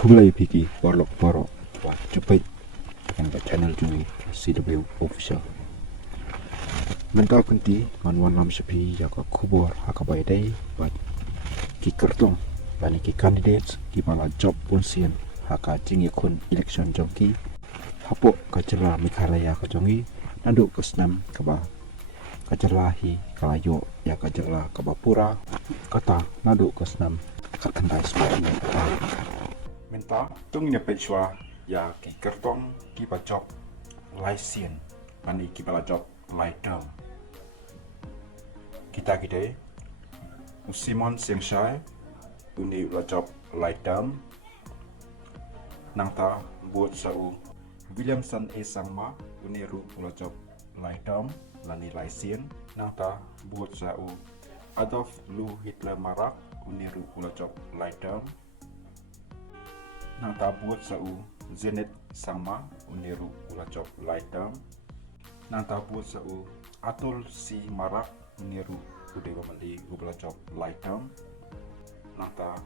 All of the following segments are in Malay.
Kumulay Piki Borok buat cepet dengan channel Jui CW Official. Mental kunti manwan lam sepi jaga kubur hakabai day buat ki kertong bani ki candidates ki bala job pun sian haka jingi kun election jongki hapok kajela Mikhalaya kajongi nanduk kesnam kaba kajelahi kalayo ya kajela kaba pura kata nanduk kesnam kakandai seperti minta tung nya pechwa ya ki kertong ki ba job laisien bani ki bala job laidam kita gede Simon Sengshai uni la job laidam nangta buat sau Williamson Sangma uni ru la job laidam lani laisien nangta buat sau Adolf Lu Hitler Marak uni ru la job laidam nangta buat sau Zenit Sangma uni ru la job laidam nangta buat sau Atul Si Marak uniru udah bamali ubala job laidam nangta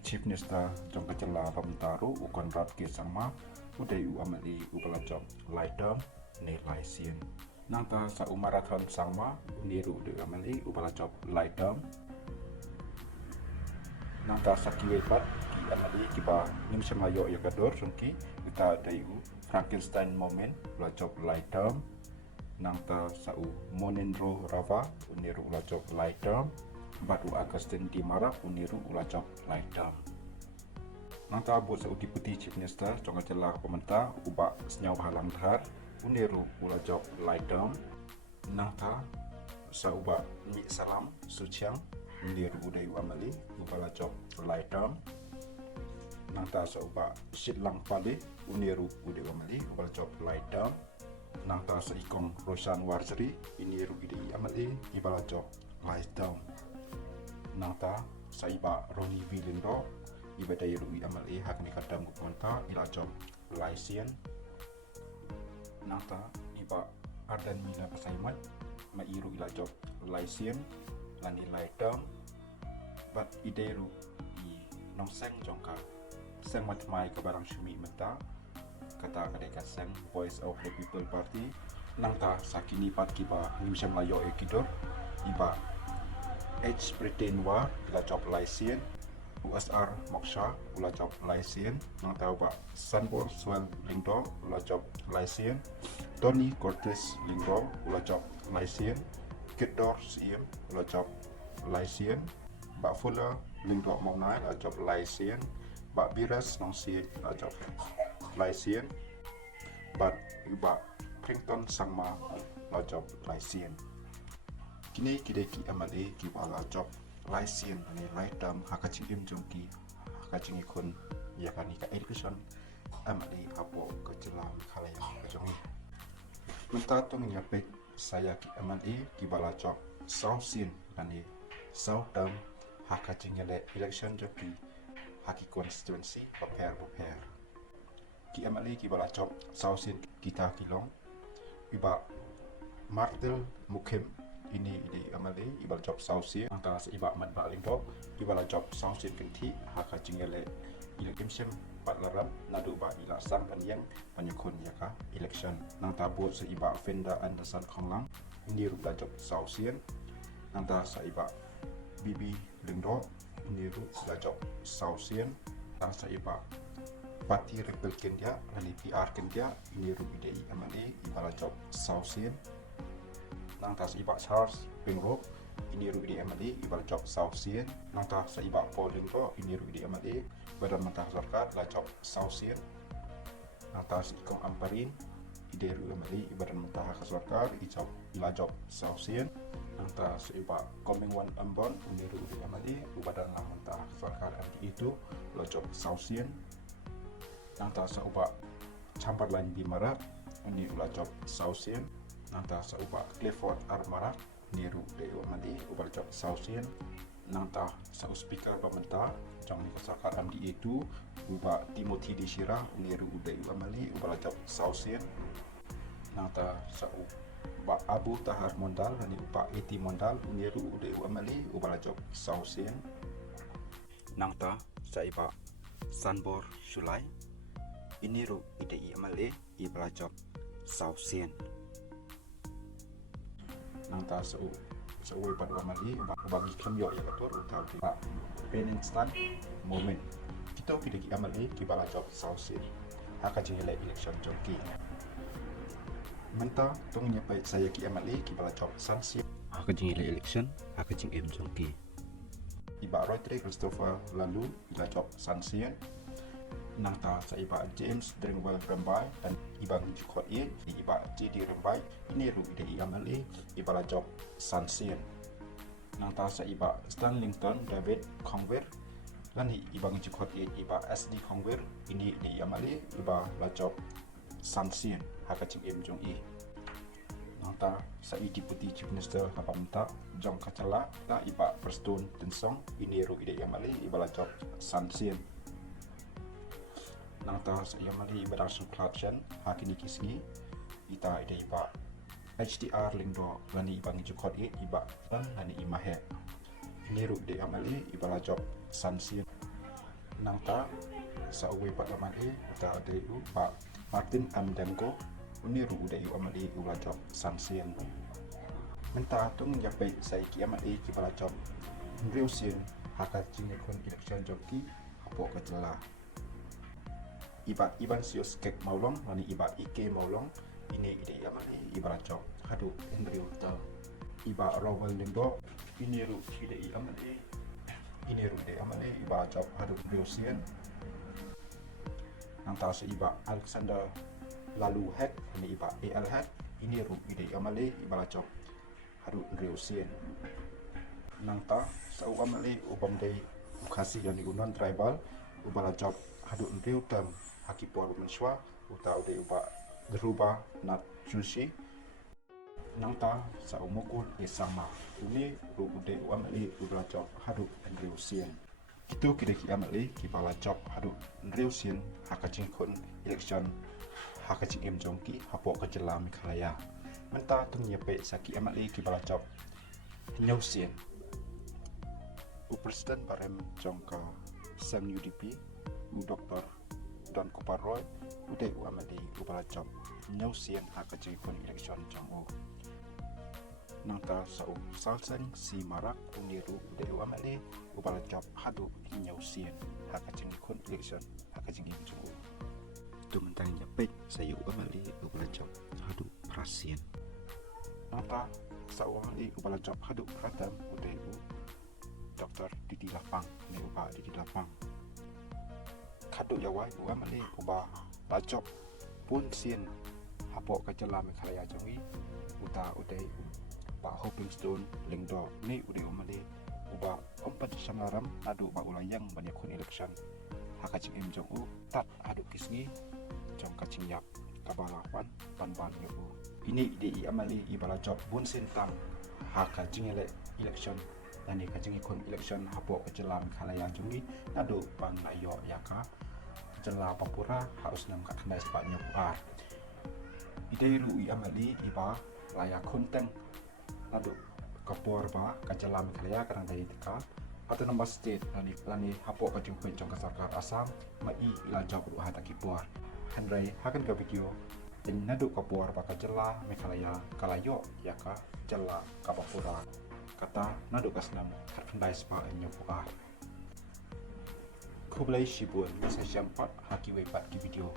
Chief Minister jong kacela pamtaru ukon rat ke sama udah amali ubala job laidam ne laisien nangta sa marathon sama uniru udah amali ubala job laidam nangta sakiwepat ki amali kiba nim semayo ya kador sungki kita dayu Frankenstein moment ubala job laidam nangta sau Monenro Rava uniru ula job laidam batu Agustin di Marak uniru ula job laidam nangta buat sau Deputy Chief Minister conga celah pemerintah ubak senyau halang dhar uniru ula job laidam nangta sa ubak Mi Salam Suciang uniru udai amali ubala job laidam nangta sa ubak Shitlang Pali uniru udai amali ubala job laidam nangta seikong Roshan Warsri ini rugi di amali ibala job laidam nangta saiba Roni Bilindo ibadai rugi amali hak ni kadam kuponta ila job laisien nangta iba Ardan Mila Pasaimat mairu ila job laisien lani laidam bat ideru i nongseng jongka seng matmai kebarang syumi menta kata kadeka sen Voice of the People Party nangta sakini pat kiba nimsyam layo ekidor iba H Britain War ila job laisien USR Moksha ula job laisien nangta uba Sanbor Swell Lingdo ula job laisien Tony Cortez Lingdo ula job laisien Kedor Siem ula job laisien Bak Fuller Lingdo Maunai ula job laisien Bak Biras Nongsi ula job laisien bat uba Prington Sangma la job laisien kini kideki amali ki bala job laisien ni laidam hakachim jongki hakaching ikun yakani ka education amali apo kecela Mikhalaya jongi mentatong nyapek saya ki amali ki bala job sausin ani saudam hakaching ele election joki haki constituency prepare ki amali ki bala job sausin kita kilong iba Martel Mukim ini di amali ibal job sausin antara iba mat balingbo ibala job sausin kenti haka jingele election patlaram nadu ba ila sang panyang panyakon yaka election nang tabu se iba Fenda Anderson Khonglang ini rupa job sausin nanta sa iba Bibi Lingdo ini rupa job sausin nang sa iba Parti Republikan dia lani PR kendia ini rugi dei amali ibala job sausin nangtas ibak Charles Pingrok ini rugi dei amali ibala job sausin nangtas sa ibak Pauling ro ini rugi dei amali badan mentah sarkar la job sausin nangtas ikong Amparin ide rugi amali badan mentah sarkar ila job sausin nangtas ibak Commonwealth Ambon ini rugi dei amali badan mentah sarkar itu la job sausin nangta sa uba campar lain di Marak ini ula job sausin nangta sa uba Clifford Armarak niru deo mandi uba job sausin nangta sa speaker pemerintah jang kesakar amdi itu uba Timothy Dishira niru deo mali uba job sausin nangta sa uba Abu Tahar Mondal ni uba Eti Mondal niru deo mali uba job sausin nangta sa iba Sanbor Sulai ini ru idei amale I belajop Sausian nang ta sau pada amali bagi kemyo ya betul utau kita Penenstan moment kita pidaki amale ki belajop Sausian haka jingele election joki menta tong nyapai saya ki amale ki belajop Sansian haka jingele election haka jing em joki iba Roy Christopher lalu belajop Sansian nang ta sa iba James Dringwell Rembai dan ibang Jukot iba JD Rembai ini ru idei amale iba la job Sansian nang ta sa iba Stanlington David Kongwer dan ibang Jukot iba SD Kongwer ini idei amale iba la job Sansian hakachim em jong nang ta sa Deputy Chief Minister kapamta Jong Kachala ta iba Preston Tensong ini ru idei amale iba la job Sansian nang ta sa yamali ibaration collection hakini kisni ita ide iba HDR lingdo lani ibang jukot iba dan lani imahe ini ru ide amali iba la job Sansian nang ta sa uwe pak amali ita ade u pak Martin Amdenko ini ru ide amali iba la job Sansian menta tung yapai sai ki amali ki bala job Reusian haka jingekon election joki apo kecela iba Iban Sios Kek Maulong lani iba Ike Maulong ini ide amali iba job hadu Andrew ta iba Rowell Lindo ini ru ide amali iba job hadu Reusian nang ta se iba Alexander Lalu Hek ini iba AL Hek ini ru ide amali iba job hadu Reusian nang ta sa amali upam dei ukasi yang digunakan tribal ubala job hadu Andrew tam Hakipor Menswa utau de uba geruba nat juicy nang ta sa umukul sama ini ru de amali ubala job hadu Reusian itu kidaki amali ki bala job hadu Reusian hakaching kun election hakaching em jongki hapo kecela mikalaya menta tung nyepe saki amali ki bala job Reusian u president barem jongka sang UDP u doktor dan Kuparoy udah amali ubala job Reusian hakaching kun election jongo nang ta sa salsang si marak uniru udah amali ubala job hadu Reusian hakaching kun election hakaching im jongo tu mentang nyapet saya amali ubala job hadu Prasian nang ta sa amali ubala job hadu Pratam udah Dr. Didi Lapang ni uba Didi Lapang kado yawai uga mali uba lajok pun sien hapo kacela mekalaya jongi uta udai pa Hoping Stone lingdo ni udi umali uba ompat samaram adu ba ulayang banyak kun election hakaching em jong u tat adu kisngi jong kaching yap kabalawan ban yabu ini ide amali ibala job bun sen tam hakaching election dan kaching kun election hapo kacela mekalaya jongi adu ban ayo yaka jela papura harus nam kat handai sepatnya puar ide ru amali iba layak konten adu kapor ba kajala mikalaya karang dai tika atau nama state lani hapo kajung pencong kasarkar Asam mai ila job ru hataki puar handai hakan ka video dan nadu kapor ba kajala mikalaya kalayo yaka jela kapapura kata nadu kasnam kat handai sepatnya puar Kublai Shibun masa jampat haki wepat di video